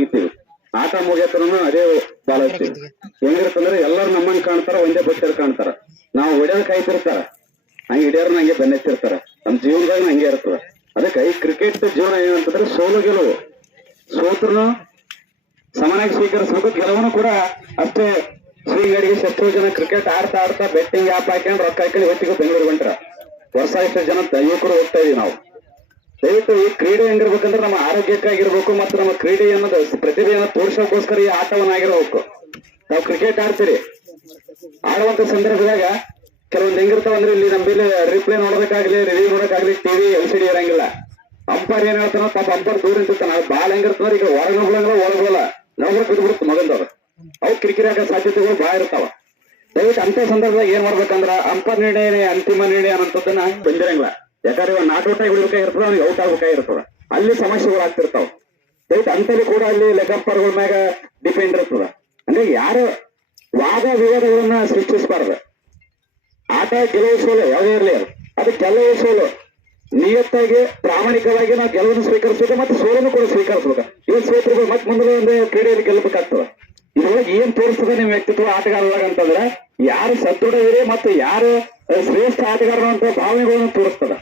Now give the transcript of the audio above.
ಒಗಿತೀವಿ ಆಟ ಮುಗಿಯತ್ರನು ಅದೇ ಬಾಲ್ ಇರ್ತೀವಿ. ಹೆಂಗಿರ್ತಂದ್ರೆ ಎಲ್ಲರೂ ನಮ್ಮನ್ನ ಕಾಣ್ತಾರ ಒಂದೇ ಬಚ್ಚರ್ ಕಾಣ್ತಾರ. ನಾವು ಹೊಡೆಯೋದ್ ಕಾಯ್ತಿರ್ತಾರ. ಹಂಗೆ ಹಿಡಿಯೋರ್ನ ಹಂಗೆ ಬೆನ್ನೆತ್ತಿರ್ತಾರ. ನಮ್ ಜೀವನದಾಗ ಹಂಗೆ ಇರ್ತದ. ಅದಕ್ಕೆ ಈ ಕ್ರಿಕೆಟ್ ಜೀವನ ಏನಂತಂದ್ರೆ ಸೋಲು ಗೆಲುವು. ಸೋತ್ರನು ಸಮನಾಗಿ ಸ್ವೀಕರಿಸಬೇಕು. ಗೆಲುವನು ಕೂಡ ಅಷ್ಟೇ ಶ್ರೀಗಡಿಗೆ ಎಷ್ಟೋ ಜನ ಕ್ರಿಕೆಟ್ ಆಡ್ತಾ ಆಡ್ತಾ ಬೆಟ್ಟಿಂಗ್ ಆಪ್ ಹಾಕೊಂಡು ರೊಕ್ಕ ಹಾಕೊಂಡು ಇವತ್ತಿಗೂ ಬೆಂಗಳೂರು ಹೊಂಟ್ರ. ವರ್ಷ ಇಷ್ಟು ಜನ ಯುವಕರು ಹೋಗ್ತಾ ಇದೀವಿ ನಾವು. ದಯವಿಟ್ಟು ಈ ಕ್ರೀಡೆ ಹೆಂಗಿರ್ಬೇಕಂದ್ರೆ ನಮ್ಮ ಆರೋಗ್ಯಕ್ಕಾಗಿರ್ಬೇಕು ಮತ್ತು ನಮ್ಮ ಕ್ರೀಡೆ ಅನ್ನೋದು ಪ್ರತಿಭೆಯನ್ನು ತೋರಿಸೋಕ್ಕೋಸ್ಕರ ಈ ಆಟವನ್ನಾಗಿರ್ಬೇಕು ನಾವು ಕ್ರಿಕೆಟ್ ಆಡ್ತೀರಿ. ಆಡುವಂತ ಸಂದರ್ಭದಾಗ ಕೆಲವೊಂದು ಹೆಂಗಿರ್ತಾವ ಅಂದ್ರೆ ಇಲ್ಲಿ ನಮ್ಮಲ್ಲಿ ರಿಪ್ಲೈ ನೋಡ್ಬೇಕಾಗ್ಲಿ ರಿವ್ಯೂ ನೋಡಕ್ಕಾಗ್ಲಿ ಟಿವಿ ಎಲ್ ಸಿ ಡಿ ಇರಂಗಿಲ್ಲ. ಅಂಪೈರ್ ಏನ್ ಹೇಳ್ತಾನ ಪಾಪ ಅಂಪೈರ್ ದೂರ ಇರ್ತಾನ ಅದು ಬಾಲ್ ಹೆಂಗಿರ್ತಾನ ಈಗ ಹೊರಗೆ ಹೋಗ್ಲಂಗ್ರ ಒಳಗೆ ಹೋಗಲ್ಲ ನಮ್ಗೆ ಬಿದ್ದು ಬಿಡುತ್ತೆ ಮಗಂದವ್ರು. ಅವು ಕಿರಿಕಿರಿ ಆಗ ಸಾಧ್ಯತೆಗಳು ಬಾಳ ಇರ್ತಾವ. ದಯವಿಟ್ಟು ಅಂತ ಸಂದರ್ಭದಾಗ ಏನ್ ಮಾಡ್ಬೇಕಂದ್ರ ಅಂಪೈರ್ ನಿರ್ಣಯನೇ ಅಂತಿಮ ನಿರ್ಣಯ ಅನ್ನೋದನ್ನ ಬಂದಿರಂಗಿಲ್ಲ. ಯಾಕಂದ್ರೆ ಇವಾಗ ನಾಟ್ ರೂಪಾಯಿ ಉಳಿಬೇಕಾಗಿರ್ತದ ಅವ್ನಿಗೆ ಔಟ್ ಆಗ್ಬೇಕಾಗಿರ್ತದ ಅಲ್ಲಿ ಸಮಸ್ಯೆಗಳು ಆಗ್ತಿರ್ತಾವ. ರೈತ ಅಂತಲ್ಲಿ ಕೂಡ ಅಲ್ಲಿ ಲೆಕ್ಕಪ್ಪರ್ಗಳ ಮ್ಯಾಗ ಡಿಪೆಂಡ್ ಇರ್ತದ. ಅಂದ್ರೆ ಯಾರು ವಾದ ವಿವಾದಗಳನ್ನ ಸೃಷ್ಟಿಸಬಾರ್ದು. ಆಟ ಗೆಲುವು ಸೋಲು ಯಾವುದೇ ಇರಲಿ ಅದು. ಗೆಲುವು ಸೋಲು. ನಿಯತ್ತಾಗಿ, ಪ್ರಾಮಾಣಿಕವಾಗಿ ನಾವು ಗೆಲುವನ್ನು ಸ್ವೀಕರಿಸಬೇಕು ಮತ್ತೆ ಸೋಲನ್ನು ಕೂಡ ಸ್ವೀಕರಿಸಬೇಕು. ಇವ್ ಸೋತರು ಮತ್ತೆ ಮುಂದೆ ಒಂದು ಕ್ರೀಡೆಯಲ್ಲಿ ಗೆಲ್ಲಬೇಕಾಗ್ತದೆ. ಇದ್ರೊಳಗೆ ಏನ್ ತೋರಿಸ್ತದೆ ನಿಮ್ಮ ವ್ಯಕ್ತಿತ್ವ ಆಟಗಾರರಾಗ ಅಂತಂದ್ರೆ, ಯಾರು ಸದೃಢ ಇರಿ ಮತ್ತು ಯಾರು ಶ್ರೇಷ್ಠ ಆಟಗಾರರು ಅಂತ ಭಾವನೆಗಳನ್ನು ತೋರಿಸ್ತದ.